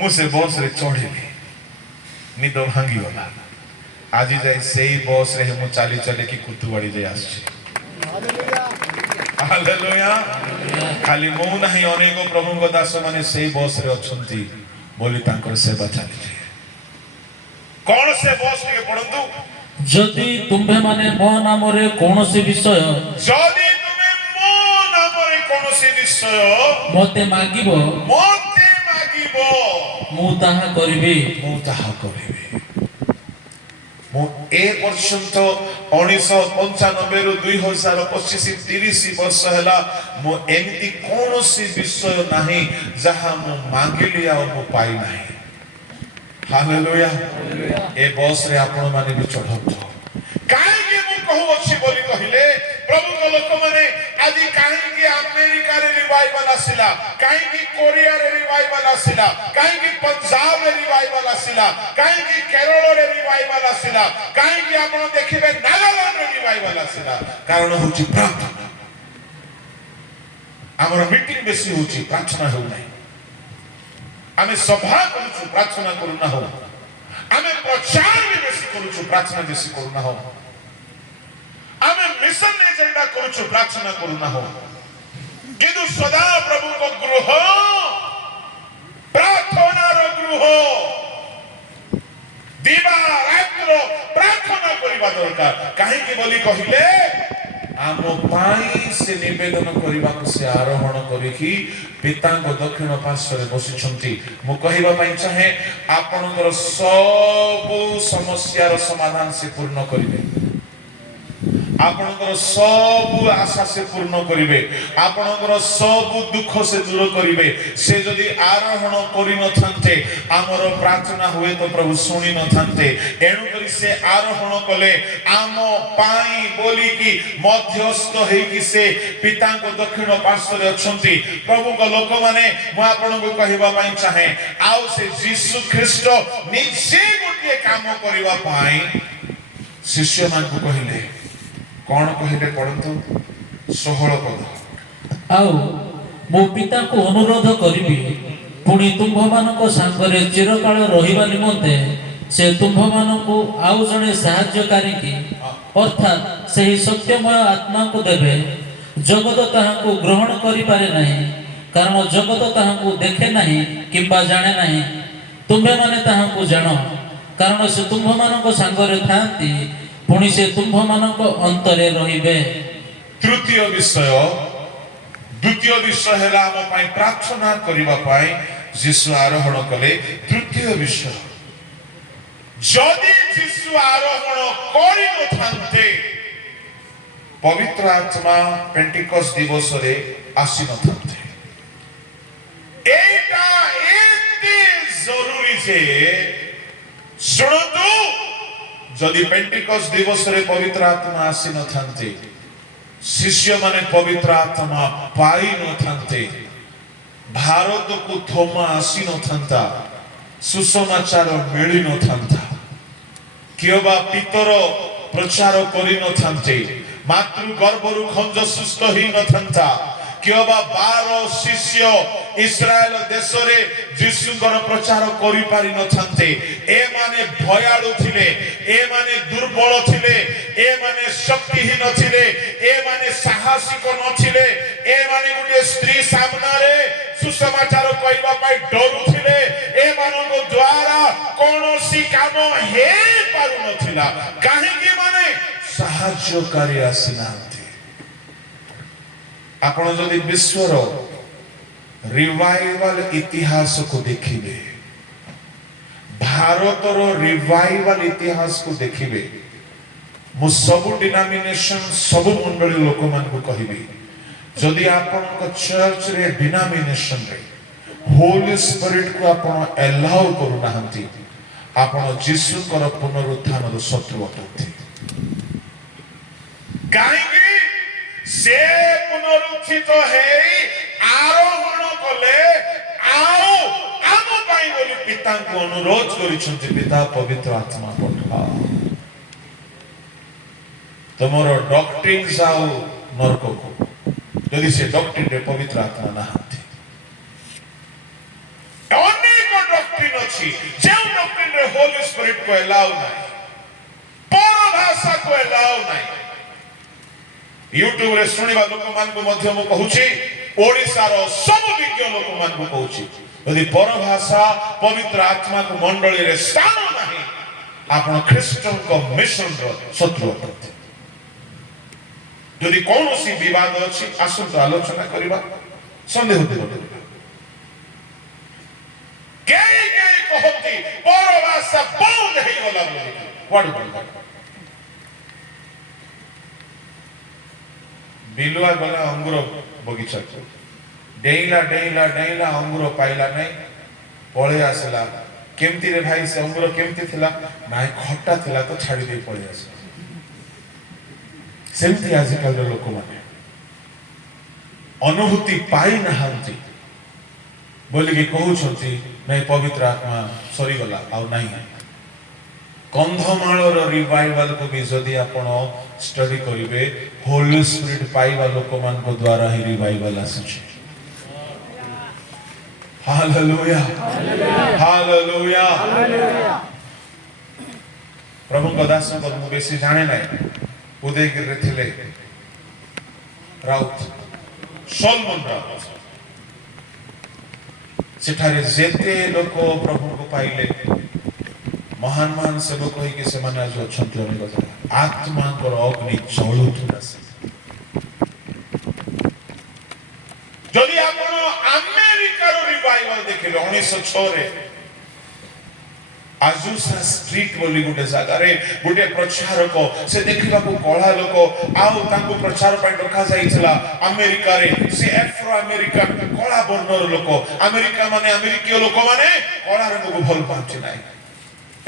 मुझे बस रे चढ़िली निद भांगी गला आज जाए से बस रे मु चली चले कि कुतुवाड़ी जाए आसछि हालेलुया खाली मु नहीं अनेक प्रभु दास माने से बस रे अछंती बोली तांकर सेवा चली कौन से बस के पढंतु जदि तुम्भे माने मो नाम रे कोनोसी विषय जदि तुमे मो नाम रे कोनोसी विषय मते मागिबो मु ताहा करिबी मु ए पर्यंत 1995 रु 2025 30 वर्ष हैला मु एमिति कोनोसी विषय नाही जहा मु मांगिली आ मु पाई नाही हालेलुया ए बस रे आपण माने भी चढ़त काहे के मु कहू अछि बोली कहिले प्रभु को लोक माने आदि काहे के अमेरिका रे रिवाइवल आसिला काहे के कोरिया रे रिवाइवल आसिला काहे के पंजाब रे रिवाइवल आसिला काहे के केरल रे रिवाइवल आसिला काहे के आपण देखिबे नागालैंड रे रिवाइवल आसिला कारण होची प्रार्थना हमर मीटिंग बेसी होची प्रार्थना हो नाही आमे सभा करूछु प्रार्थना करू ना हो आमे प्रचार भी बेसी करूछु प्रार्थना बेसी करू ना हो आमे मिशन एजेंडा करूछु प्रार्थना करू ना हो किंतु सदा प्रभु को गृह प्रार्थना रो गृह दिवा रात्र प्रार्थना करिबा दरकार काहे कि बोली कहिले आम पाई से निवेदन करबा को से आरोहण करिखि पिता को दक्षिण पार्श्व रे बसिछंती मु कहिबा पई चाहे आपनकर सब समस्या रो समाधान से पूर्ण करिवे आपनकर सब आशा से पूर्ण करिवे आपनकर सब दुख से दूर करिवे से जदि आरोहण करि न थांते हमर प्रार्थना हुए तो प्रभु सुनि न थांते एणु करी से आरोहण कले आम पाई बोली की मध्यस्थ हेई कि से पिता को दक्षिण पार्श्व रे अछंती प्रभु को लोक माने मु आपन को कहिबा पई चाहे आउ से यीशु ख्रीष्ट निजे गोटे काम करिवा पई शिष्य मान को कहिले कौन कहिले पढंतु 16 पद आउ मो पिता को अनुरोध करिबी पुणी तुम्भ मानको संगरे चिरकाल रहिबा निमंते से तुम्भ मानको आउ जणे सहाय्यकारी की अर्थात सही सत्यमय आत्मा को देबे जगत ताहा को ग्रहण करि पारे नाही कारण जगत ताहा को देखे नाही किबा जाने नाही तुम्भे माने ताहा को जानो कारण से तुम्भ मानको संगरे थांती पुणी से तुम्भ मानको अंतरे रहिबे तृतीय विषय द्वितीय विषय हैला हम पई प्रार्थना करिबा पई यीशु आरोहण कले तृतीय विषय जदि यीशु आरोहण करि न थांते पवित्र आत्मा पेंटिकॉस्ट दिवस रे आसी न थांते एटा एते जरूरी छे सुनतु जदि पेंटिकॉस्ट दिवस रे पवित्र आत्मा आसी न थांते शिष्य माने पवित्र आत्मा पाई न थांते भारत को थोमा आसी न थांता सुसमाचार मिली न थांता कियोबा पितर प्रचार करि न थांते मातृ गर्भरु खंज सुस्त ही न थांता कियोबा 12 शिष्य इस्राएल देश रे यीशुଙ୍କର प्रचार करि पारि न थांते ए माने भयाळु थिले ए माने दुर्बल थिले ए माने शक्तिहीन थिले ए माने साहसिक न थिले ए माने गुटे स्त्री सामना रे सुसमाचार कहबा पई डरु थिले ए मानको द्वारा कोनोसी काम हे पारु न थिला काहे कि माने सहाय्यकारी आसीना आपण जदि विश्वर रिवाइवल इतिहास को देखिबे भारत रो रिवाइवल इतिहास को देखिबे मु सब डिनोमिनेशन सब मंडली लोक मान को कहिबे जदि आपण को चर्च रे डिनोमिनेशन रे होली स्पिरिट को आपण अलाउ करू नाहंती आपण यीशु कर पुनरुत्थान रो शत्रु अटंती काहेकि से पुनरुत्थित है आरोहण कले आओ आम पाई बोली पिता को अनुरोध करिसंती पिता पवित्र आत्मा पठाओ तमरो डॉक्ट्रिन जाओ नरक को यदि से डॉक्ट्रिन रे पवित्र आत्मा ना हाथी अनेक ଅଛି ଯେଉଁ ଡକ୍ଟ୍ରିନ୍ ରେ ହୋଲି ସ୍ପିରିଟ୍ को एलाउ ନାହିଁ, ପର ଭାଷା को एलाउ ନାହିଁ। यूट्यूब रे सुनिबा लोक मानकु मध्य मु कहूची, ओडिसार सब विज्ञ लोक मानकु कहूची, यदि पर भाषा पवित्र आत्मा को मंडली रे स्थान नाही, आपण ख्रिस्टन को मिशन रो शत्रु अटते। यदि कौनसी विवाद अछि आसंत आलोचना करिबा, संदेह दूर करिबा। केई कहती पर भाषा बंद हे गला बोली वाड बोल बिलुआ गला अंगूर बगीचा को डेइला डेइला डेइला अंगूर पाइला नहीं, पळे आसला। केमती रे भाई से अंगूर केमती थिला, नाय खट्टा थिला तो छाड़ी दे पळे आसला। सेमती आजिकल लोक माने अनुभूति पाई नहांती बोली कि कहउछंती नहीं पवित्र आत्मा सरी गला आ नहीं। कंधमालर रिवाइवल को भी जदि आपण स्टडी करिवे, होली स्पिरिट पाइबा लोक मान को द्वारा ही रिवाइवल आसुछि। Hallelujah hallelujah. प्रभु को दास को मु बेसी जाने नहीं, उदयगिरी रे थिले राउत सलमन राउत, सेठारे जेते लोक प्रभु को पाइले, महान महान सेवक होई के से माने जो छंत्र रे गजा आत्मा को अग्नि जळुथुला से। जदि आपण अमेरिका रो रिवाइवल देखिले 1906 रे आजुसा स्ट्रीट बोली गुटे जगह रे गुटे प्रचारक से देखिबा को कळा लोक आउ तांको प्रचार पय रखा जाईतला अमेरिका रे। से एफ्रो अमेरिकन कळा वर्णर लोक, अमेरिका माने अमेरिकीय लोक माने कळा रंग को भल पाछे नाही,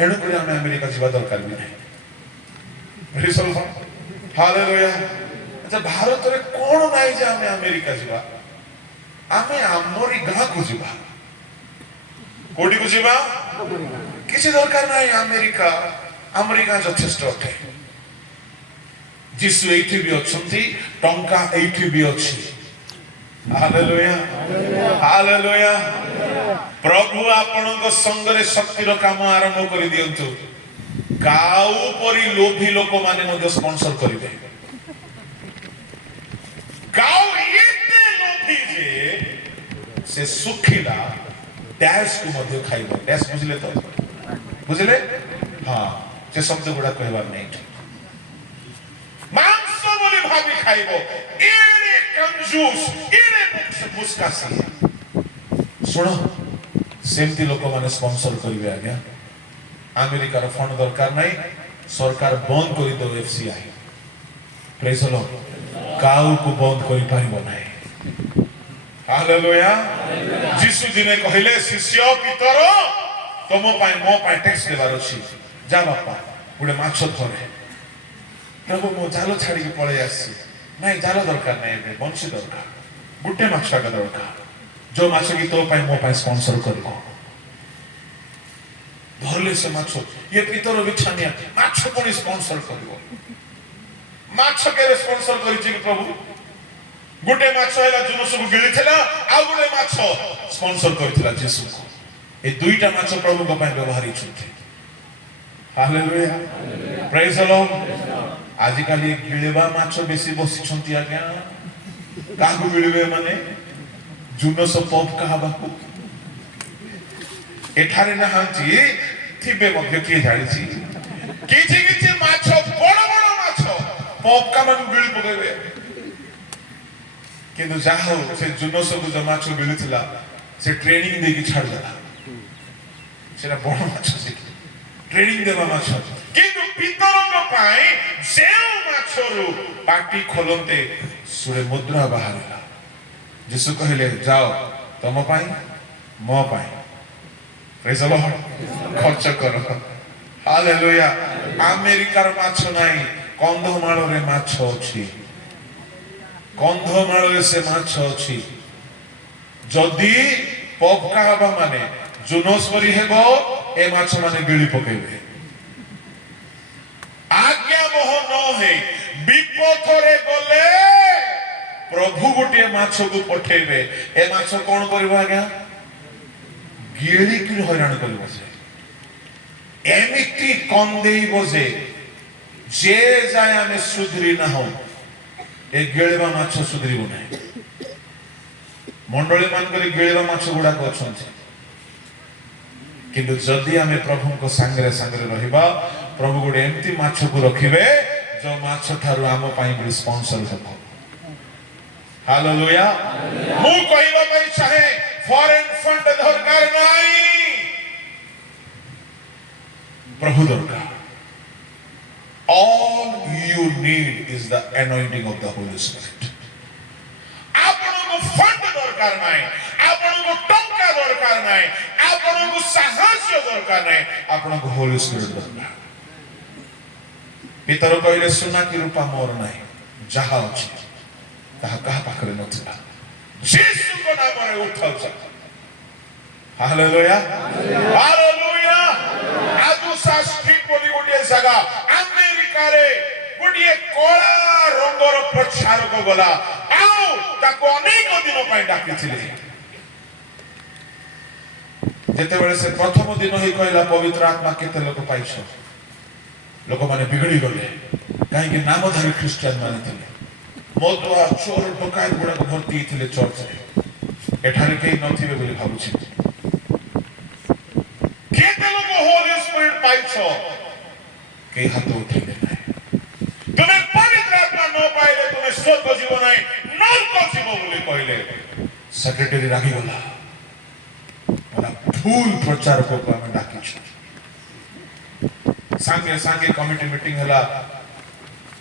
एणु करे हम अमेरिका जीवा दरकार भी नाही। Praise the Lord hallelujah. अच्छा भारत रे कोन नाही जे हम अमेरिका जीवा, आमे हमरी गां को जीवा, कोडी को जीवा किसी दरकार नाही। अमेरिका अमेरिका यथेष्ट अटे। जिसु एठी भी अछंती, टंका एठी भी अछि। Hallelujah hallelujah. प्रभु आपनक संग रे शक्ति रो काम आरंभ करि दियंतु। काउ परि लोभी लोक माने मध्य स्पॉन्सर करिवे। काउ एते लोभी जे से सुखिला डैश को मध्य खाइबो। डैश बुझले तो बुझले, हाँ से शब्द गुड़ा कहबार नहीं। मांस बोली भाभी खाइबो, एरे कंजूस एरे मुस्कासी। सुनो सेमती लोक माने स्पॉन्सर करिवे आज्ञा। अमेरिका रो फंड दरकार नहीं, सरकार बंद करि दो FCI. Praise the Lord. Cow को बंद करि पारिबो नाही। हालेलुया। जिसु दिने कहिले शिष्य पितर तुम पाए मो पाए टैक्स देवार अछि, जा बापा गुडे माछ धरे। प्रभु मो जाल छाड़ी के पळे आसी, नहीं जाल दरकार नहीं, बे बंशी दरकार, गुटे माछ का दरकार, जो माछ की तो पाए मो पाए स्पॉन्सर करबो। धरले से माछ ये पितर बिछानिया माछ कोनी स्पॉन्सर करबो। माछ के स्पॉन्सर करिछि कि प्रभु गुटे माछ हैला जुनस को गिलिथिला, आ गुटे माछ स्पॉन्सर करथिला जीसु को। ए दुईटा माछ प्रभु को पाए व्यवहार इछुथि। Hallelujah praise the Lord. आजि काली गिळेबा माछ बेसी बसी छंती आज्ञा। काहु गिळबे माने जुनस पप कहबाकू एठारे नहांती थिबे मध्य किए जानिछि। किछि किछि माछ बड़ बड़ माछ पप का मन गिळी पकेबे, किंतु जाहो से जुनस को जो माछ गिळिथिला से ट्रेनिंग देकी छाड़ देला। सेना बड़ माछ से ट्रेनिंग देबा माछ, किंतु पितरक पाए जेउ माछरु पाटी खोलंते सुरे मुद्रा बाहरला। यीशु कहले जाओ तम पाई मो पाई। Praise the Lord. खर्च करो। हालेलुया। अमेरिकार माछ नाही, कंधमाल रे माछ अछि। कंधमाल रे से माछ अछि। जदी पपका हबा माने जुनोसवरी हेबो, ए माछ माने गिळी पकेबे। आज्ञा मोह न हे विपथरे गले प्रभु गोटे माछ को पठेबे। ए माछ कोन करबो आज्ञा? ଗିଳିକି ହଇରାଣ କରିବ ସେ ଏମିତି କନ୍ଦେଇବ ଯେ ଯାଏ ଆମେ ସୁଧୁରି ନାହୁଁ ଏ ଗିଳିବା ମାଛ ସୁଧୁରିବ ନାହିଁ। ମଣ୍ଡଳୀ ମାନଙ୍କରେ ଗିଳିବା ମାଛ ଗୁଡାକ ଅଛନ୍ତି, କିନ୍ତୁ ଯଦି ଆମେ ପ୍ରଭୁଙ୍କ ସାଙ୍ଗରେ ସାଙ୍ଗରେ ରହିବା ପ୍ରଭୁ ଗୋଟେ ଏମିତି ମାଛକୁ ରଖିବେ ଯୋଉ ମାଛ ଠାରୁ ଆମ ପାଇଁ ବି ସ୍ପନ୍ସର ହେବ। ହାଲେଲୁୟା। ମୁଁ କହିବା ପାଇଁ ଚାହେଁ ଫରେନ୍ ଫଣ୍ଡ ଦରକାର ନାହିଁ, ପ୍ରଭୁ ଦରକାର। All you need is the anointing of the Holy Spirit. ଆପଣଙ୍କୁ ଫଣ୍ଡ ଦରକାର ନାହିଁ, ଆପଣଙ୍କୁ ଟଙ୍କା ଦରକାର ନାହିଁ, ଆପଣଙ୍କୁ ସାହାଯ୍ୟ ଦରକାର ନାହିଁ, ଆପଣଙ୍କୁ ହୋଲି ସ୍ପିରିଟ ଦରକାର। ପିତର କହିଲେ ସୁନା କି ରୂପା ମୋର ନାହିଁ, ଯାହା ଅଛି ତାହା କାହା ପାଖରେ ନଥିଲା, ଯୀଶୁଙ୍କ ନାମରେ ଉଠାଉଛ। Hallelujah hallelujah. ଆଦୁସା ଷ୍ଟ୍ରିଟ୍ ବୋଲି ଗୋଟିଏ ଜାଗା ଆମେରିକାରେ ଗୋଟିଏ କଳା ରଙ୍ଗର ପ୍ରଚାରକ ଗଲା ଆଉ ତାକୁ ଅନେକ ଦିନ ପାଇଁ ଡାକିଥିଲେ। ଯେତେବେଳେ ସେ ପ୍ରଥମ ଦିନ ହିଁ କହିଲା ପବିତ୍ର ଆତ୍ମା କେତେ ଲୋକ ପାଇଛ, ଲୋକମାନେ ବିଗିଡ଼ି ଗଲେ, କାହିଁକି ନାମଧାରୀ ଖ୍ରୀଷ୍ଟିଆନ ମାନେ ଥିଲେ, ମଦୁଆ ଚୋର ଡକାୟତ ଗୁଡାକ ଭର୍ତ୍ତି ହେଇଥିଲେ ଚର୍ଚ୍ଚରେ। ଏଠାରେ କେହି ନଥିବେ ବୋଲି ଭାବୁଛି। କେତେ ଲୋକ ହୋଲି ସ୍ପିରିଟ ପାଇଛ, କେହି ହାତ ଉଠେଇଲେ ନାହିଁ। ତୁମେ ପବିତ୍ର ଆତ୍ମା ନ ପାଇଲେ ତୁମେ ସ୍ୱର୍ଗ ଯିବ ନାହିଁ, ନର୍କ ଯିବ ବୋଲି କହିଲେ। ସେକ୍ରେଟାରୀ ରାଗିଗଲା, ଭୁଲ ପ୍ରଚାରକକୁ ଆମେ ଡାକିଛୁ। ସାଙ୍ଗେ ସାଙ୍ଗେ କମିଟି ମିଟିଂ ହେଲା,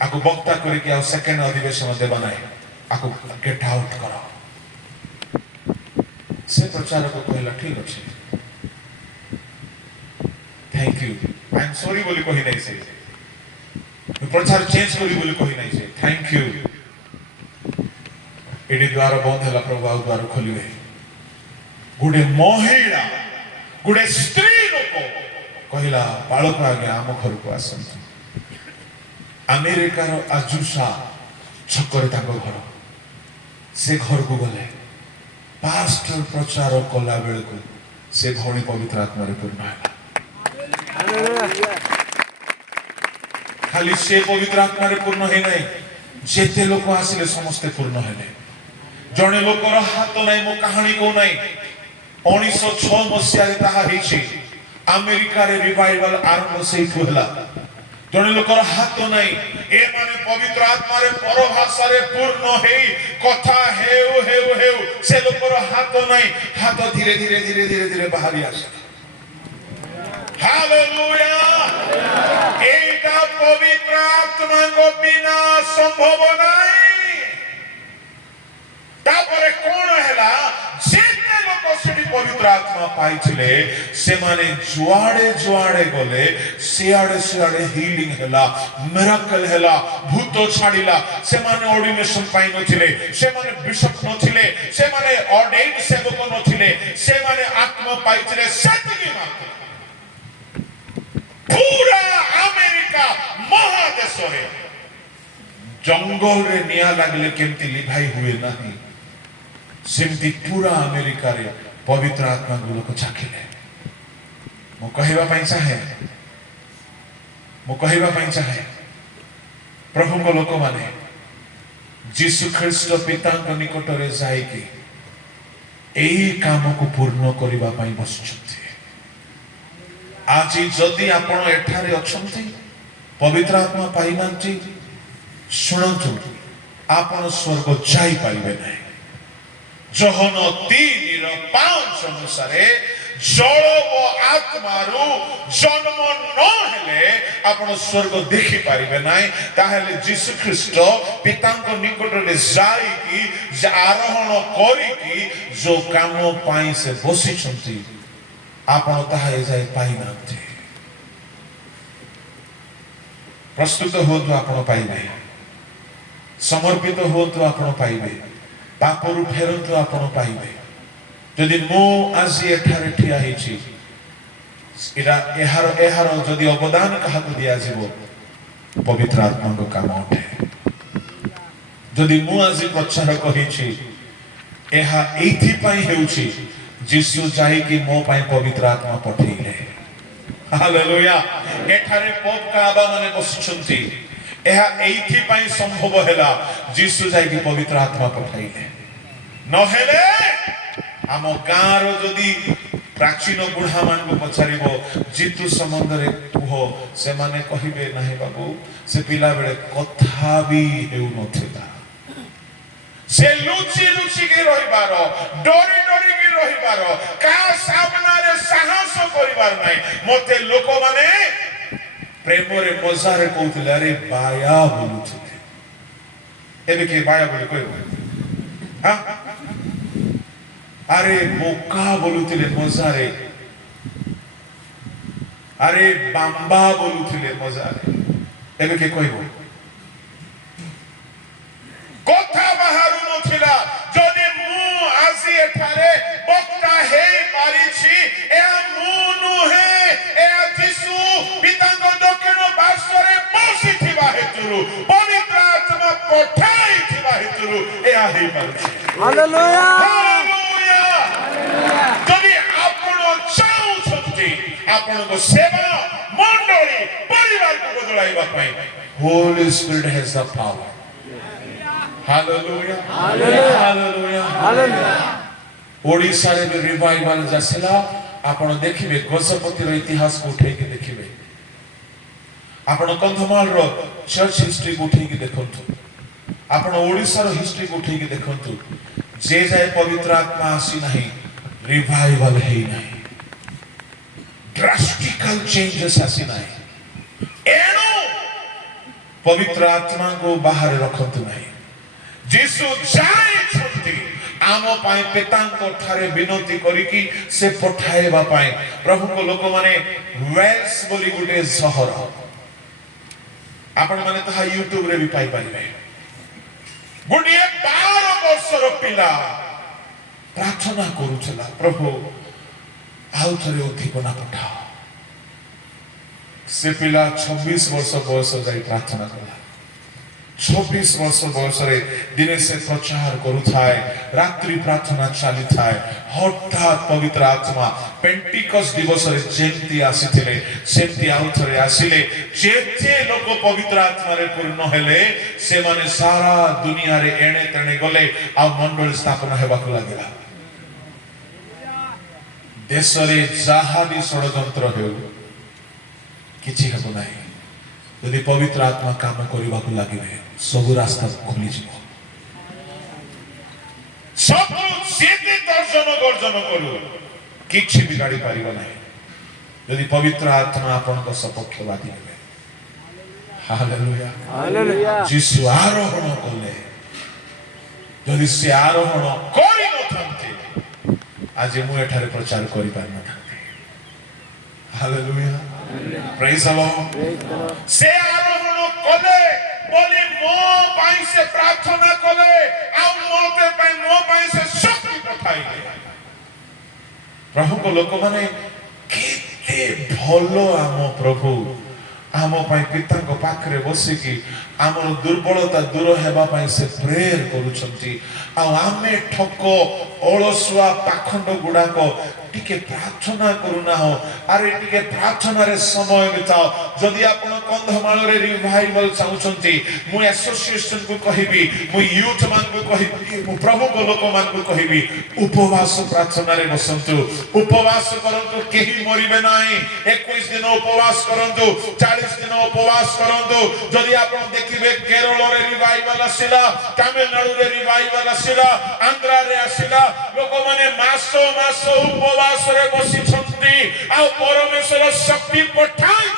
ଆକୁ ବକ୍ତା କରିକି ଆଉ ସେକେଣ୍ଡ ଅଧିବେଶନ ଦେବା ନାହିଁ, ଆକୁ ଗେଟ୍ ଆଉଟ୍ କର। ସେ ପ୍ରଚାରକ କହିଲା ଠିକ ଅଛି, thank you, I am sorry ବୋଲି କହି ନାହିଁ ସେ, ପ୍ରଚାର ଚେଞ୍ଜ କରି ବୋଲି କହି ନାହିଁ ସେ, ଥ୍ୟାଙ୍କ ୟୁ। ଏଠି ଦ୍ୱାର ବନ୍ଦ ହେଲା, ପ୍ରଭୁ ଆଉ ଦ୍ୱାର ଖୋଲିବେ। ଗୋଟେ ମହିଳା, ଗୋଟେ ସ୍ତ୍ରୀ ଲୋକ କହିଲା ବାଳକ ଆଜ୍ଞା ଆମ ଘରକୁ ଆସନ୍ତୁ। ଆମେରିକାର ଆଜୁସା ଛକରେ ତାଙ୍କ ଘର। ସେ ଘରକୁ ଗଲେ, ପାଷ୍ଟର ପ୍ରଚାର କଲା ବେଳକୁ ସେ ଭଉଣୀ ପବିତ୍ର ଆତ୍ମାରେ ପୂର୍ଣ୍ଣ ହେଲା। ଖାଲି ସେ ପବିତ୍ର ଆତ୍ମାରେ ପୂର୍ଣ୍ଣ ହେଇନାହିଁ, ଯେତେ ଲୋକ ଆସିଲେ ସମସ୍ତେ ପୂର୍ଣ୍ଣ ହେଲେ। ଜଣେ ଲୋକର ହାତ ନାହିଁ, ମୋ କାହାଣୀ କହୁ ନାହିଁ, 1906 ମସିହାରେ ତାହା ହେଇଛି। ଆମେରିକାରେ ରିଭାଇଭାଲ ଆରମ୍ଭ ସେଇଠୁ ହେଲା। ଜଣେ ଲୋକର ହାତ ନାହିଁ, ଏମାନେ ପବିତ୍ର ଆତ୍ମାରେ ପରଭାଷାରେ ପୂର୍ଣ୍ଣ ହେଇ କଥା ହେଉ ହେଉ ହେଉ ସେ ଲୋକର ହାତ ନାହିଁ, ହାତ ଧୀରେ ଧୀରେ ଧୀରେ ଧୀରେ ଧୀରେ ବାହାରି ଆସେ। ହାଲେଲୁୟା। এইটা পবিত্র আত্মাঙ্গ বিনা সম্ভব নাই। তারপরে কোন হেলা, যেতে লোক সেটি পবিত্র আত্মা পাইছিলে সেমানে যুয়াড়ে যুয়াড়ে গলে সিয়াড়ে সিয়াড়ে হিলিং হেলা, মিরাকল হেলা, ভূত ছাড়িলা। সেমানে অর্ডিনেশন পাই নথিলে, সেমানে বিশপ নথিলে, সেমানে অর্ডেইন সেবক নথিলে, সেমানে আত্মা পাইছিলে সেতিকি মাত্র। पूरा अमेरिका महादेश जंगल रे निया लगले केमती लिभाई हुए नहीं, सेमती पूरा अमेरिका रे पवित्र आत्मा गुलो को चाखिले। मो कहिबा पई चाहे प्रभु को लोक माने जीसु ख्रीस्ट पिता को निकट रे जाई कि एही काम को पूर्ण करिबा पई बसुछथि। आज जदि आपण एठारे अछंती, पवित्र आत्मा पाइनांती, शुणंतु आपण स्वर्ग जाई पारिबे नाही। जोहन 3:5 अनुसारे जल व आत्मारू जन्म न हेले आपण स्वर्ग देखि पारिबे नाही। ताहेले यीशु ख्रीस्ट पितांक निकट रे जाई कि आरोहण करी कि जो काम पाई से बसी छंती आपण ताहा जाई पाई नांती। प्रस्तुत होतु आपण पाइबे, समर्पित होतु आपण पाइबे, पापरु फेरंतु आपण पाइबे। जदि मु आज एठारे ठिया हेछि, एहार जदि अवदान काहाकु दिया जिवो, पवित्र आत्मा को काम उठे। जदि मु आज प्रचार कहिछि, एहा एथि पई हेउछि जीसु जाइकी मो पाई पवित्र आत्मा पठेइले हालेलुया एठारे पोप का आबा माने बसिछंती एहा एइथि पाई संभव हैला जीसु जाइकी पवित्र आत्मा पठाइले न हेले आम गाँर जदि प्राचीन बुढ़ा मान को पचारिबो जीतु संबंध रे कुह से माने कहिबे नाही बाबू से पिला बेले कथा भी हेउ नथिला से लुचि लुचि के रहिबार डरी डरी के रहिबार का सामना रे साहस करिबार नाही मते लोक माने प्रेम रे मजा रे कहउतले अरे बाया बोलुथिले एबे के बाया बोले कहबो हां अरे बोका बोलुथिले मजा रे अरे बांबा बोलुथिले मजा रे एबे के कहबो কথা বাহারু নথিলা যদি মু আসি এঠারে বক্তা হেই পারিছি এ মু নুহে এ যিশু পিতাঙ্গ দক্ষিণ পার্শ্বরে বসিথিবা হেতুরু পবিত্র আত্মা পঠাইথিবা হেতুরু এ হেই পারিছি হালেলুয়া হালেলুয়া যদি আপন চাহুছন্তি আপনক সেবা মণ্ডলী পরিবারକୁ বদলাଇବା ପାଇଁ holy spirit has the power Hallelujah. Hallelujah. Hallelujah. Hallelujah. Odisha रे रिवाइवल जासिला आपण देखिबे गजपति रो इतिहास को उठे के देखिबे आपण कंधमाल रो चर्च हिस्ट्री को उठे के देखंतु आपण ओडिशा रो हिस्ट्री को उठे के देखंतु जे जाय पवित्र आत्मा आसी नाही रिवाइवल हेई नाही ड्रास्टिकल चेंजेस आसी नाही एनो पवित्र आत्मा को बाहर रखंतु नाही जीसु जाय छंती आमो पाए पितांको ठारे विनती करिकी से पठाएबा पाए प्रभु को लोक माने वेल्स बोली गुटे शहर आपण माने तहा यूट्यूब रे भी पाई पाइबे गुटे 12 वर्षर पिला प्रार्थना करूछला प्रभु आउ थरे उद्दीपना पठाओ से पिला 26 वर्ष बयस जाई प्रार्थना कला 26 वर्ष बयस रे दिने से प्रचार करूथाय रात्रि प्रार्थना चाली थाय हठात पवित्र आत्मा पेंटिकस दिवस रे जेंती आसीथिले सेंती आउथरे आसीले जेते लोक पवित्र आत्मा रे पूर्ण हेले से माने सारा दुनिया रे एणे तेणे गले आ मंडल स्थापना हेबाकु लागिला देश रे जहा भी षडयंत्र हेउ किछि हेबो नाही यदि पवित्र आत्मा काम करबाकु लागिबे सब रास्ता खुली जिवो सब जेते गर्जन करू किछि बिगाड़ी पारिबो नाही यदि पवित्र आत्मा आपन को सपक्षवादी हेबे हालेलुया हालेलुया जीसु आरोहण कले यदि से आरोहण करि नथांते आज मु एठारे प्रचार करि पार नथांते हालेलुया प्रेज द लॉर्ड से आरोहण कले बोली मो पाई से प्रार्थना कले आ मोते पाई मो पाई से शक्ति पठाइले प्रभु को लोक माने केते भलो आमो प्रभु आमो पाई पिता को पाखरे बसी की आमर दुर्बलता दूर हेबा पाई से प्रेयर करूछंती आ आमे ठको ओळसुआ पाखंड गुडा को टिके प्रार्थना करूना हो अरे टिके प्रार्थना रे समय बिताओ जदि आपण कंधमाल रे रिवाइवल चाहुछंती मु एसोसिएशन को कहिबी मु यूथ मान को कहिबी मु प्रभु को लोक मान को कहिबी उपवास प्रार्थना रे बसंतु उपवास करंतु केही मरिबे नाही 21 दिन उपवास करंतु 40 दिन उपवास करंतु जदि आपण देखिबे केरल रे रिवाइवल आसिला तमिलनाडु रे रिवाइवल आसिला आंध्र रे आसिला लोक माने मासो मासो उपवास रे बसी छंती आ परमेश्वर शक्ति पठाई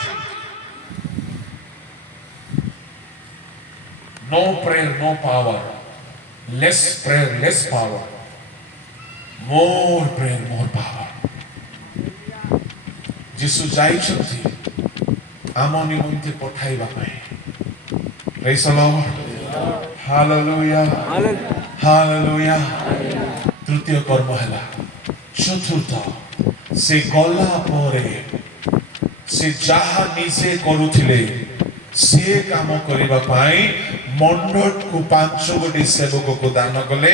no prayer no power less prayer less power more prayer more power जीसु जाई छंती आमो निमंते पठाइबा पाए praise the Lord hallelujah hallelujah तृतीय कर्म हैला चतुर्थ से गला परे से जहा निजे करूथिले से काम करिबा पाई मंडट को 5 गोटी सेवक को दान कले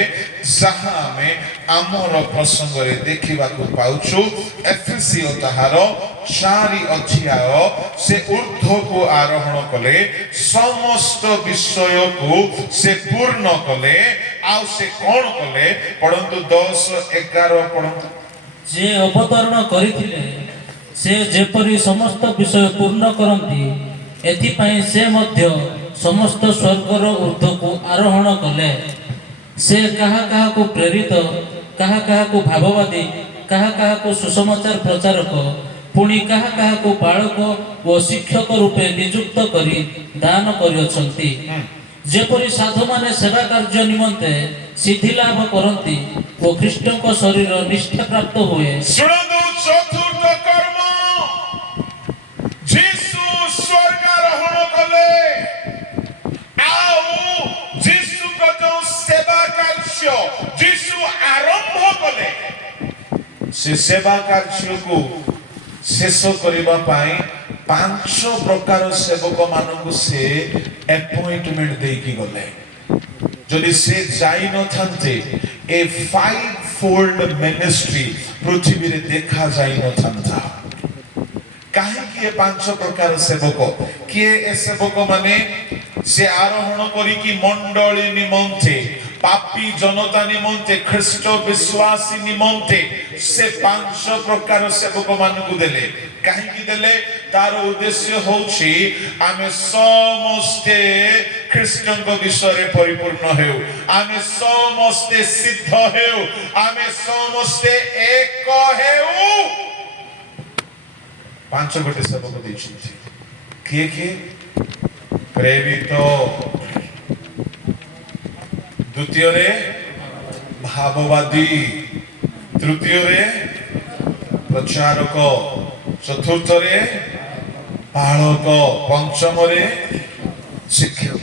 जहाँ आमे आमर प्रसंग रे देखिबा को पाउछु एफएससीओ ताहार 4 अध्याय से ऊर्ध्व को आरोहण कले समस्त विषय को से पूर्ण कले आउ से कोन कले परंतु 10 11 परंतु जे अवतरण करिथिले से जेपरि समस्त विषय पूर्ण करंती एथिपाई से मध्य समस्त स्वर्गर ऊर्ध्व को आरोहण कले से कहा कहा को प्रेरित कहा को भाववादी कहा को सुसमाचार प्रचारक पुणी कहा को बालक व शिक्षक रूपे नियुक्त करी दान करियछंती जेपरि साधु माने सेवा कार्य निमंते सिद्धि लाभ करंती ओ ख्रीष्टଙ୍କ शरीर निष्ठा प्राप्त हुए सुनंदु चतुर्थ कर्म जीसु स्वर्गारोहण कले आउ जीसु को जो सेवा कार्य जीसु आरंभ कले से सेवा कार्य को शेष करबा पाई 5 प्रकार सेवक मानकु से अपॉइंटमेंट देकी गले जदि से जाई न थांते ए 5-fold मिनिस्ट्री पृथ्वी रे देखा जाई न थांता काहे कि ए 5 प्रकार सेवक किए ए सेवक माने से आरोहण करी कि मंडली निमंते पापी जनता निमंते ख्रीष्ट विश्वासी निमंते से 5 प्रकार सेवक मानकु देले काहे कि देले तार उद्देश्य होछि आमे समस्ते ख्रीष्टଙ୍କ विषୟରେ परिपूर्ण हेउ आमे समस्ते सिद्ध हेउ आमे समस्ते एक हेउ 5 गोटे सेवक ଦେଇଛନ୍ତି କିଏ କିଏ प्रेरित द्वितीय रे भाववादी तृतीय रे प्रचारक चतुर्थ रे बालक पंचम रे शिक्षक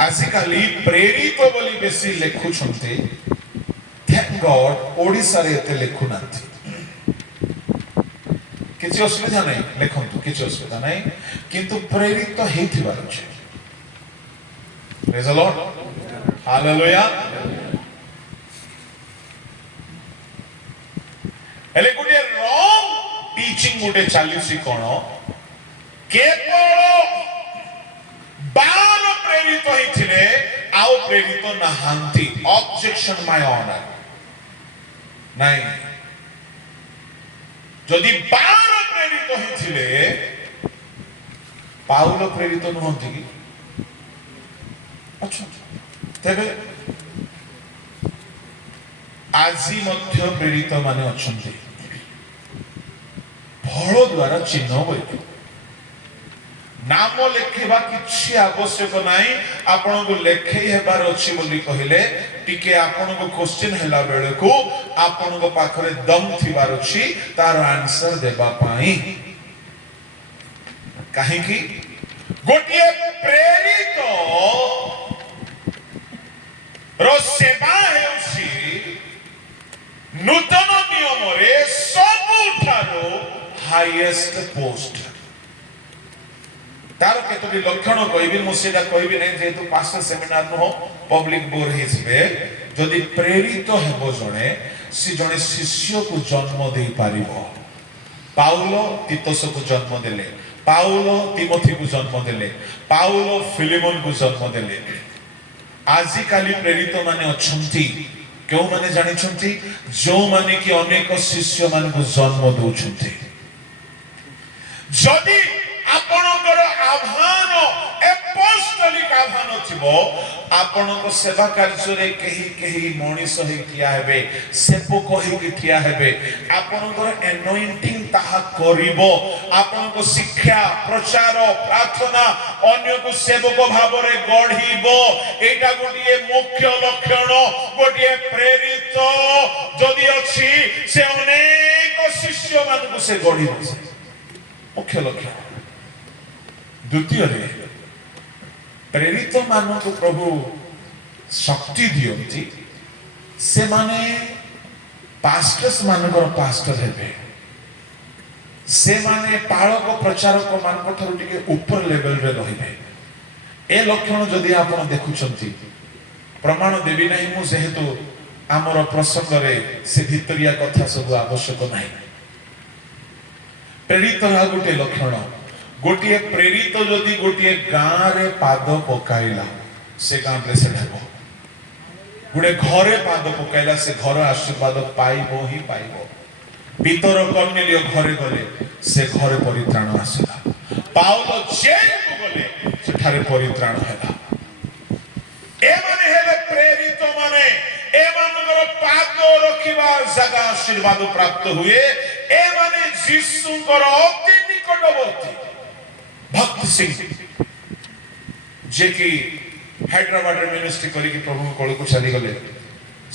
आजिकाली प्रेरित बोली बेसी लेखु छंते थैंक गॉड ओडिसा रे एते लेखु नांती किछि असुविधा नहीं लेखंतु किछि असुविधा नहीं किंतु प्रेरित हेथिबार छै प्रेज द लॉर्ड हालेलुया एले गुटे रॉन्ग टीचिंग गुटे चालीसी कोन केवल 12 प्रेरित हेथिले आउ प्रेरित नहांती ऑब्जेक्शन माय ऑनर नहीं जदि 12 प्रेरित हेथिले पाउल प्रेरित नहंती कि अच्छा तेबे आजी मध्य प्रेरित माने अछंती फल द्वारा चिन्ह होई नाम लेखिबा किछि आवश्यक नाही आपण को लेखै हेबार अछि बोली कहिले टिके आपण को क्वेश्चन हैला बेले को आपण को पाखरे दम थिबार अछि तार आंसर देबा पाई काहे कि गोटिए प्रेरित रो सेवा हेउछि नूतन नियम रे सबुठारो हाईएस्ट पोस्ट तार केतोटी लक्षण कहबी मु सेटा कहबी नै जेतु पास्टर सेमिनार न हो पब्लिक बोर हिसबे जदि प्रेरित हेबो जणे सी जणे शिष्य को जन्म दे पारिबो पाउल तीतस को जन्म देले पाउल तिमोथी को जन्म देले पाउल फिलिमोन को जन्म देले आजि काली प्रेरित माने अछंती केउ माने जानि छंती जो माने कि अनेक शिष्य मान को जन्म दोछंती जदि आपणकर आह्वान एपोस्टोलिक आह्वान थिबो आपणक सेवा कार्य रे केही केही मनीष हे किया हेबे सेवक हे किया हेबे आपणकर एनॉइंटिंग ताहा करिवो आपणक शिक्षा प्रचार प्रार्थना अन्य को सेवक भाव रे गढिबो एटा गोटिए मुख्य लक्षण गोटिए प्रेरित जदि अछि से अनेक शिष्य मान को से गढिबो मुख्य लक्षण द्वितीय रे प्रेरित मानव को प्रभु शक्ति दियंती से माने पास्टर्स मानकर पास्टर हेबे से माने पालक प्रचारक मानक ठारू टिके ऊपर लेवल रे रहिबे ए लक्षण जदि आप देखुंट प्रमाण देवी ना मु जेहेतु आमर प्रसंग से भितरिया कथा सब आवश्यक ना प्रेरित गोटे लक्षण गोटे प्रेरित जदि गोटे गाँव रे पाद पकाइला से गाँव ब्लेसेड हेबो गोटे घरे पाद पकाइला से घर आशीर्वाद पाइबो ही पाइबो पितर कर्नेलिय घरे गले से घरे परित्राण आसिला पाउल जेल को गले सेठारे परित्राण हैला ए माने हेले प्रेरित माने ए मानकर पाद रखिबा जगह आशीर्वाद प्राप्त हुए ए माने यीशुकर अति निकटवर्ती भक्त सिंह जे कि हैदराबाद रे मिनिस्ट्री करी कि प्रभु कोल को चली गले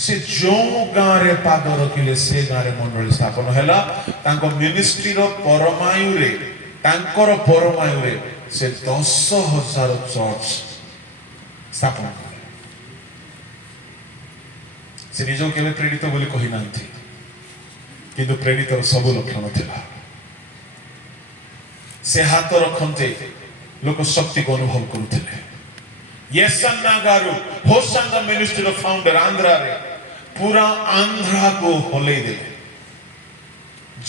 से जो गाँव रे पाद रखिले से गाँव रे मंडली स्थापन हैला तांको मिनिस्ट्री रो परमायु रे तांकर परमायु रे से 10,000 चर्च स्थापन से निजो केवे प्रेरित बोली कहि नांथि किंतु प्रेरित सब लक्षण थिला से हाथ रखते लोक शक्ति को अनुभव करुथिले येसन्ना गारू होसंगा मिनिस्ट्री फाउंडर आंध्रा रे पूरा आंध्रा को होले दे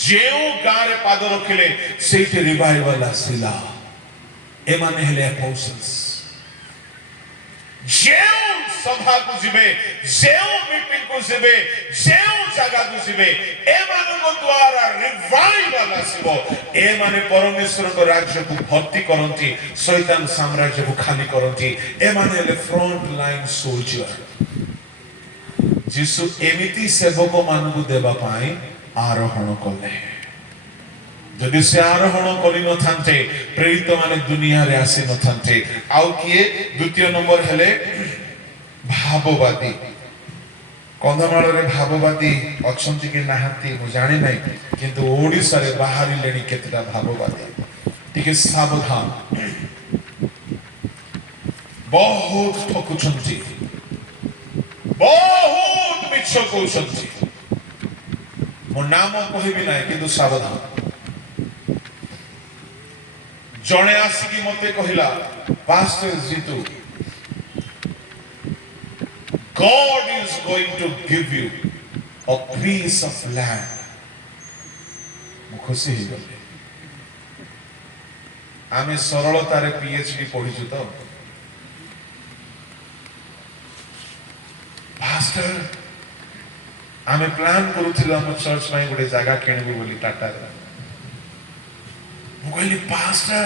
जेउ गारे पाद रखिले सेठी रिवाइवल आसिला ए माने हेले अपोस्टल्स जेउ सभा को जिबे जेउ मीटिंग को जिबे जेउ जगह को जिबे ए मानको द्वारा रिवाइवल आसीबो ए माने परमेश्वर को राज्य को भर्ती करंती शैतान साम्राज्य को खाली करंती ए माने हेले फ्रंट लाइन सोल्जर जिसु एमिति सेवक मानको देबा पाई आरोहण कले जदि से आरोहण करि न थांते प्रेरित माने दुनिया रे आसी न थांते आउ किए द्वितीय नंबर हेले भाववादी कंधमाल रे भाववादी अछंती कि नाहंती मु जानि नै किंतु ओडिसा रे बाहरी लेनी केतटा भाववादी टिके सावधान बहुत ठकुछंती बहुत मिछ कहउछंती मो नाम कहबी नै किंतु सावधान जणे आसिकी मते कहिला pastor Jitu God is going to give you a piece of land. मु खुशी ही गले आमे सरलता रे PhD पढिछु तो पास्टर आमे प्लान करूथिला हम चर्च में गोटे जगह किणबू बोली टाटा रे मु कहली pastor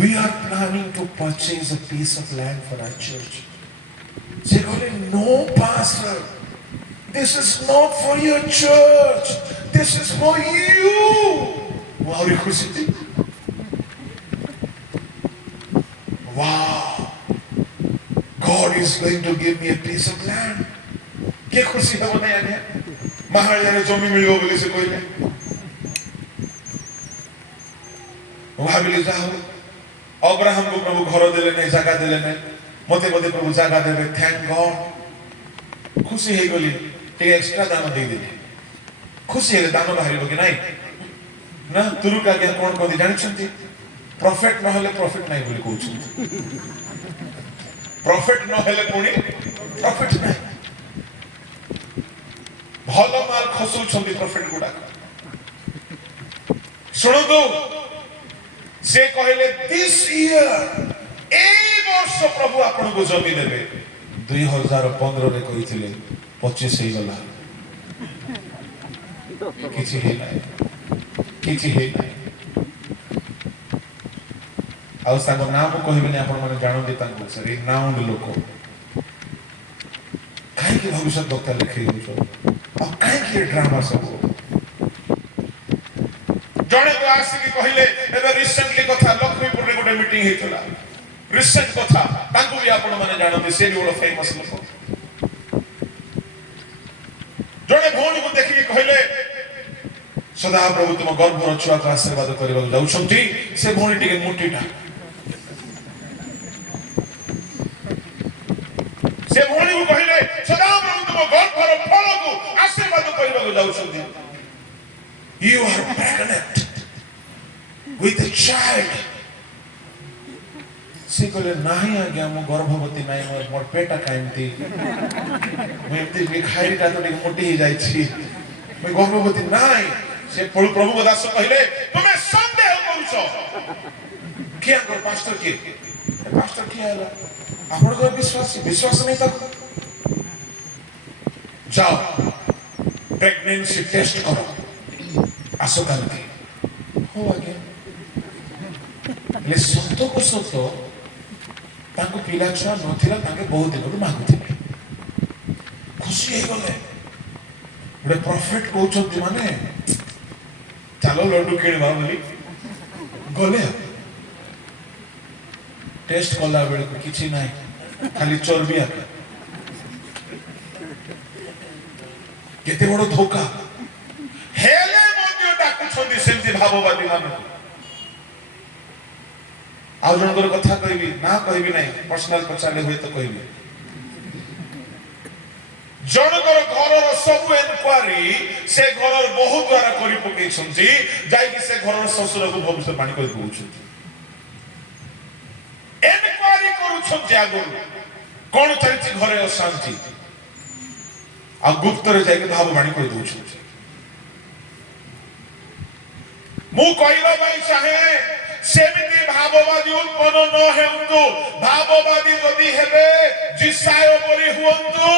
we are planning to purchase a piece of land for our church. They go, no, pastor, this is not for your church. This is for you. Wow. God is going to give me a piece of land. क्या खुशी है वो नहीं आने महाराजा ने जमीन मिली वो बोले से कोई नहीं वहाँ मिली जाओ अब्राहम को प्रभु घर देले नहीं जगह देले नहीं मते मते प्रभु जगह देबे थैंक गॉड खुशी हे गली टे एक्स्ट्रा दान दे देले खुशी हे दान बाहरिबो कि नाही ना तुरु का के कोन कोन जानि छथि प्रॉफिट न हले प्रॉफिट नाही बोली कहू प्रॉफिट न हले पुणी प्रॉफिट नाही भलो माल खसु छथि प्रॉफिट गुडा सुनो दो से कहले दिस ईयर ए वर्ष प्रभु आपन को जमी देबे 2015 रे कहिथिले 25 हे गला किछि हे नाही आ संग नाम कहबिनी आपन माने जानोदि तांको सर नाउंड लोक काहे के भविष्य वक्ता लिखि होछो आ काहे के ड्रामा सब जणे को आसी कि कहिले एबे रिसेंटली कथा लक्ष्मीपुर रे गोटे मीटिंग हेतला रिसेंट कथा तांको भी आपण माने जानते से भी बड़ फेमस लोक जणे भौणी को देखि कहले सदा प्रभु तुम गर्भर छुआ को आशीर्वाद करबा जाउछंती से भौणी टिके मोटीटा से भौणी को कहले सदा प्रभु तुम गर्भर फल को आशीर्वाद करबा जाउछंती you are pregnant with a child से कहले नहीं आज्ञा मु गर्भवती नहीं मोर पेटा काइमती मु एमती भिखारीटा तो टिके मोटी ही जाई छी मु गर्भवती नहीं से प्रभु दास कहले तुमे संदेह करूछो किया कर पास्टर के हला आपण को विश्वास नहीं तक जाओ प्रेगनेंसी टेस्ट करो आसो कांती हो आज्ञा ले सत्तो को सत्तो तांको पिला छुआ नथिला तांके बहुत दिन मागुथिले खुशी हे गले बड़े प्रॉफिट कहउछंती माने चलो लड्डू किणवा बोली गले टेस्ट कला बेले किछि नाही खाली चर्बी आके केते बड़ धोखा हेले मन्दिर डाकुछंती सेमती भाववादी माने आउ जनकर कथा कहबी ना कहबी नहीं पर्सनल पचाले हुए तो कहबी जनकर घरर सब एनक्वारी से घरर बहुत द्वारा करि पकै छंती जाई कि से घरर ससुर को भविष्य पानी कहि कहउछंती एनक्वारी करू छंती आगु कोन चलछि घरे अशांति आ गुप्त रे जाई कि भाव बाणी कहि दउछंती मु कहिला भाई चाहे सेमिति भाववादी उत्पन्न न हेतु भाववादी जदि हेबे जिसाय परि हुअन्तु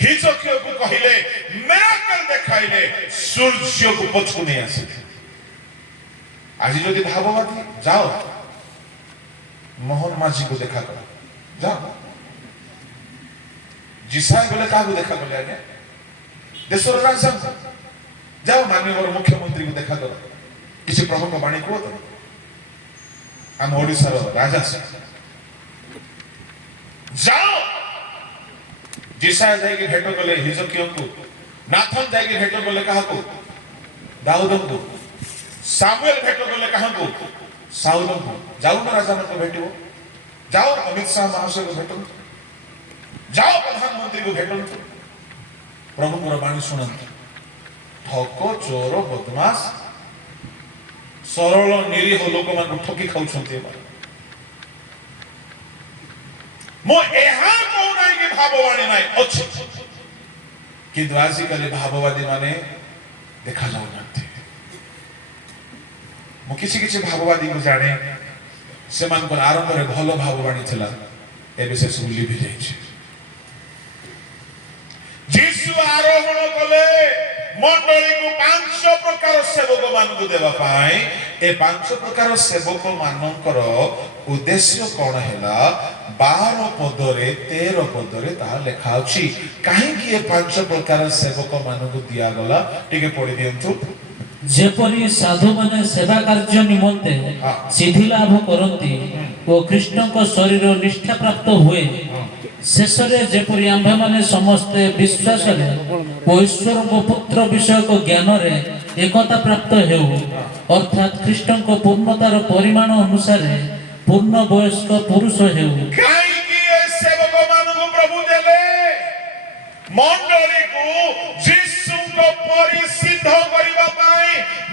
हिजकियो को कहिले मिराकल देखाइले सूर्य को पछू नहीं आसे आज जदि भाववादी जाओ मोहन माझी को देखा करो जाओ जिसाय बोले का को देखा करो आगे देशर राजा जाओ माननीय मुख्यमंत्री को देखा करो किसी प्रमुख बाणी को तो हम ओडिसा रो राजा से जाओ जिसा जाई के भेटो गले हिजकियो को नाथन जाई के भेटो गले कहा को दाऊद को सामुएल भेटो गले कहा को साउल को जाओ ना राजा को भेटो जाओ अमित शाह महाशय को भेटो जाओ प्रधानमंत्री को भेटो प्रभु को बाणी सुनंत ठको चोर बदमाश सरल निरीह लोक मान ठकी खाउछंती मो एहा कहू नाही कि भाववाणी नाही अछि किंतु आजिकली भाववादी माने देखा जाउ नथि मो किछि भाववादी को जाने से मान को आरंभ रे भलो भाववाणी थिला एबे से सब लिभि जाय छै जीसु आरोहण कले मंडली को 500 प्रकार सेवक मान को देवा पाए ए 500 प्रकार सेवक मानकर उद्देश्य कोन हैला 12 पदरे 13 पदरे ता लिखा अछि काहे कि ए 500 प्रकार सेवक मान को दिया गला ठीक पढि दियंतु जेपरि साधु माने सेवा कार्य निमंते सिद्धि लाभ करंती ओ कृष्ण को शरीर निष्ठा प्राप्त हुए शेषरे जेपरि आम्भे माने समस्त विश्वास रे ओ ईश्वर को पुत्र विषय को ज्ञान रे एकता प्राप्त हेउ अर्थात कृष्ण को पूर्णतार परिमाण अनुसार पूर्ण वयस्क पुरुष हेउ काहे कि ए सेवक मान को प्रभु देले मंडली को यीशु को परिसिद्ध करिवा पाई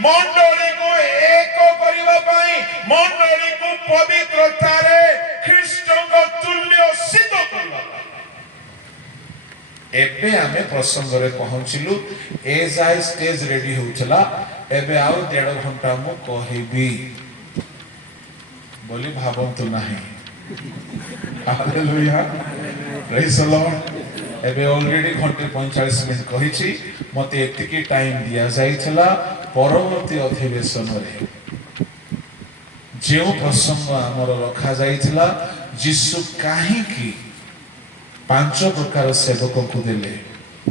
मंडली को एक करिवा पाई मंडली को पवित्रता रे कृष्ण को तुल्य सिद्ध करिवा एबे हमें प्रसंग रे पहुंचिलु एज आई स्टेज रेडी होउछला एबे आउ 1.5 घंटा मु कहिबी बोली भावंतु नाही हालेलुया प्रेज द लॉर्ड एबे ऑलरेडी घंटे 45 मिनिट कहिछि मते एतिकी टाइम दिया जाइछला परवर्ती अधिवेशन रे जे प्रसंग हमर रखा जाइछला यीशु काहे की 5 प्रकार सेवक को देले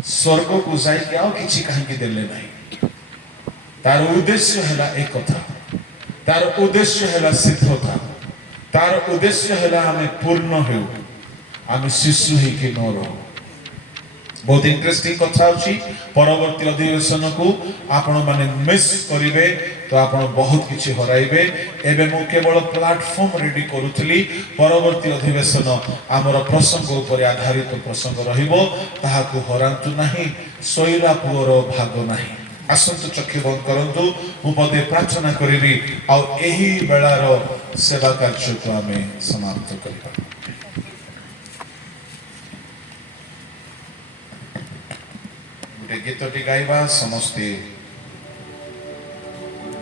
स्वर्ग को जाई के आउ किछि काहे की देले नाही तार उद्देश्य हैला एक कथा तार उद्देश्य हैला सिद्धता तार उद्देश्य हैला हमें पूर्ण हेउ हमें शिशु ही के न रहो बहुत इंटरेस्टिंग कथा अछि परवर्ती अधिवेशन को आपण माने मिस करिवे तो आपण बहुत किछि हराइबे एबे मु केवल प्लेटफॉर्म रेडी करूथली परवर्ती अधिवेशन हमर प्रसंग ऊपर आधारित प्रसंग रहिबो ताहा को हरांतु नाही सोइला पुअर भाग नाही आसंतु चक्षु बंद करंतु मु पदे प्रार्थना करिवि आ एही बेलार सेवा କାର୍ଯ୍ୟକୁ ଆମେ ସମାପ୍ତ କରିବା। ଗୋଟେ ଗୀତଟି ଗାଇବା, ସମସ୍ତେ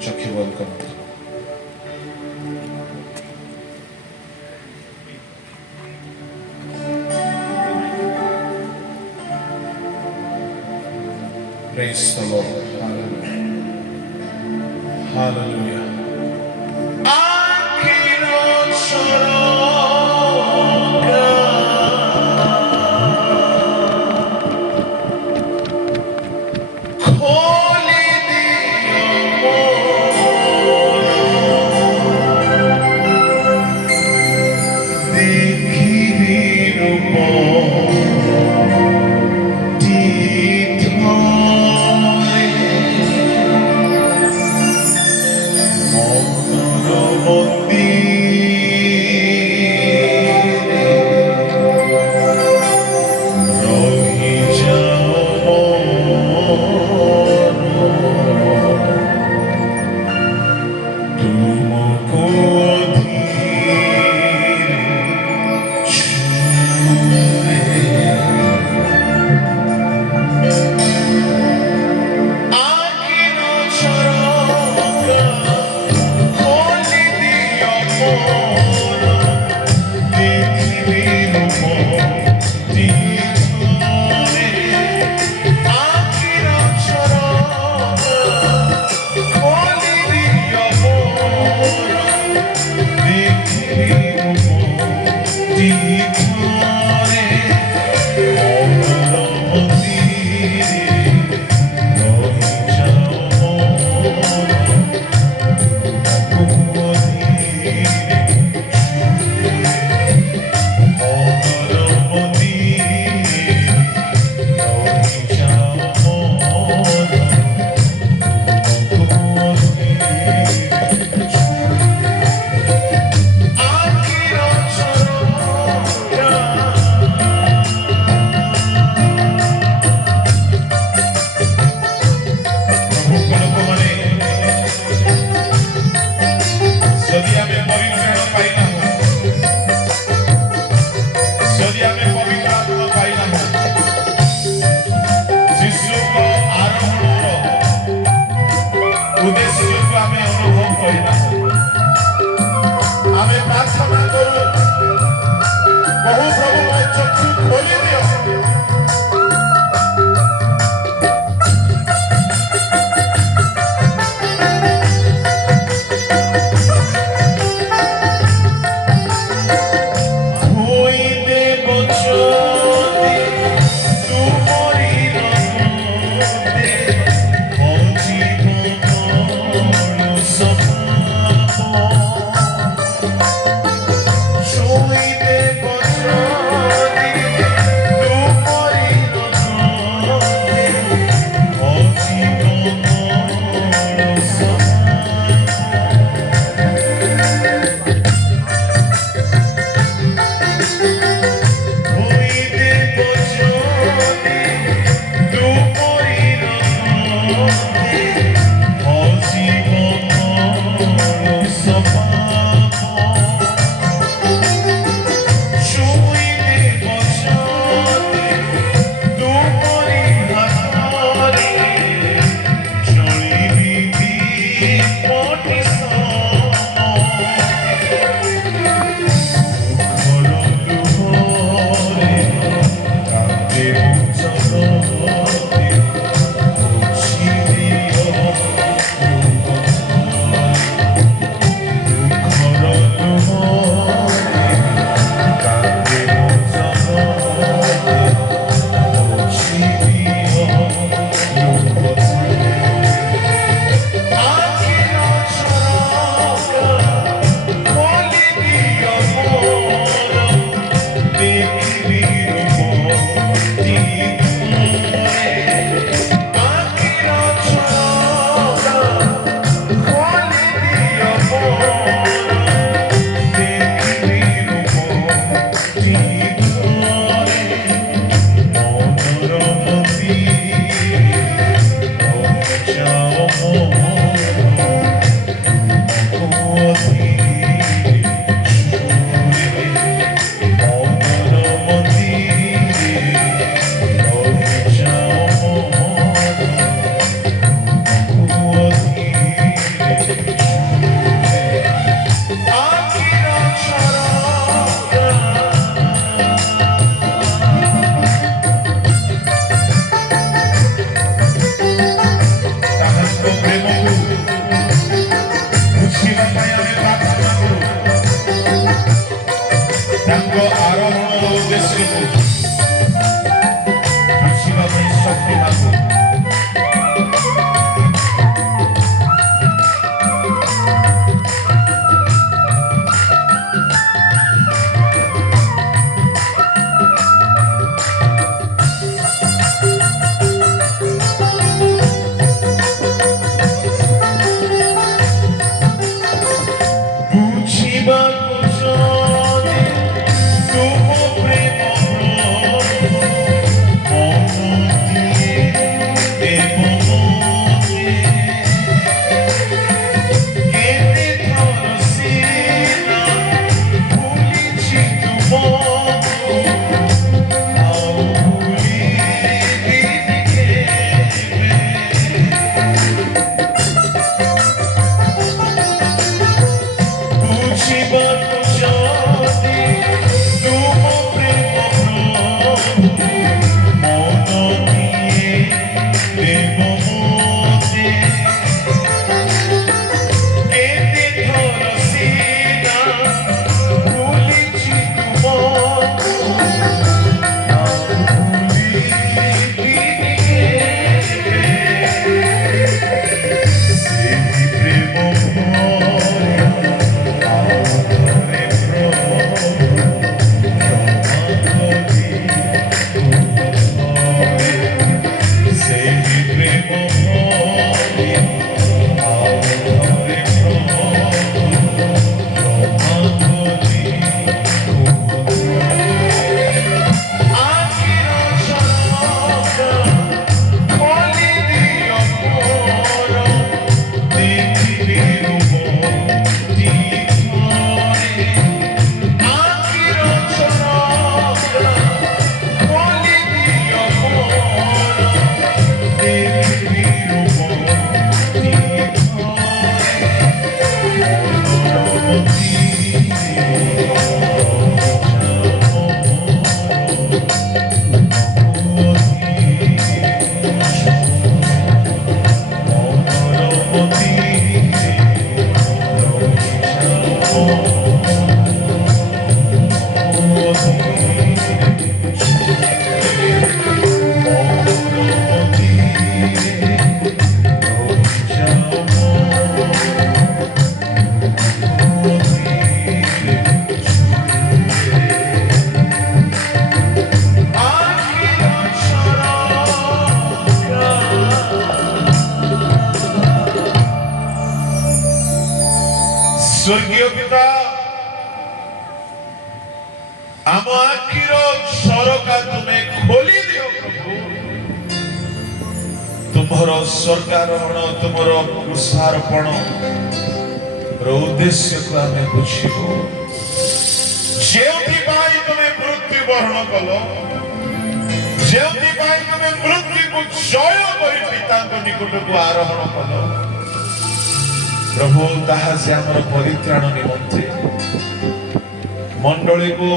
ଚକ୍ଷୁ ବନ୍ଦ କରନ୍ତୁ। Praise the Lord. Hallelujah. Hallelujah. स्वर्गीय पिता आम आखिर सरका तुम्हें खोली दियो प्रभु तुम्हार स्वर्गारोहण तुमर कृषार्पण उद्देश्य को आम बुझीबू जो तुम्हें मृत्यु वरण कल जो तुम्हें मृत्यु को जय कर पिता निकट को आरोहण कल प्रभु ताहा से आमर परित्राण निमंते मंडली को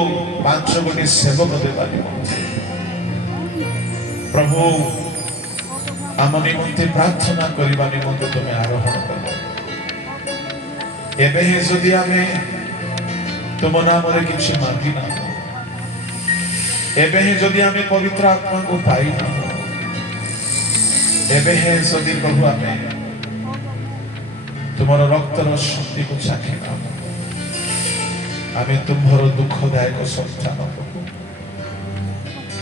5 गोटी सेवक देवा निमंते प्रभु आम निमंते प्रार्थना करने निमंते तुम्हें आरोहण कल एबे जदि आमे तुम नाम किसी मांगी ना एबे जदि आमे पवित्र आत्मा को पाई ना एबे जदि प्रभु आमे तुम्हारा रक्तर शक्ति को चाखिना आमे तुम्हार दुखदायक संस्थान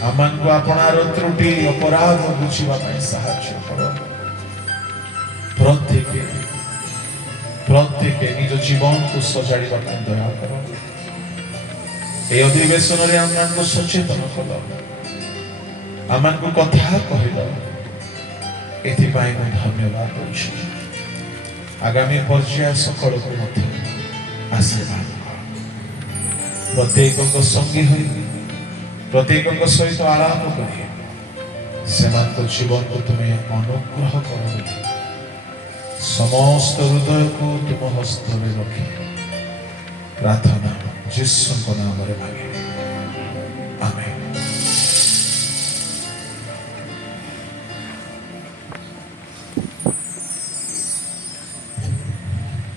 आमान को अपनार त्रुटि अपराध बुझीवा साहाय्य कर प्रत्येक निज जीवन को सजाड़ा दया कर ए अधिवेशन में आम को सचेतन कल आम को कथा कहल एथिपाई मैं धन्यवाद दूची आगामी पर्याय सकल को आशीर्वाद प्रत्येक संगी हुई प्रत्येक सहित आलाप कर जीवन को तुम्हें अनुग्रह कर समस्त हृदय को तुम हस्त में रखी प्रार्थना जिसु नाम मांगे।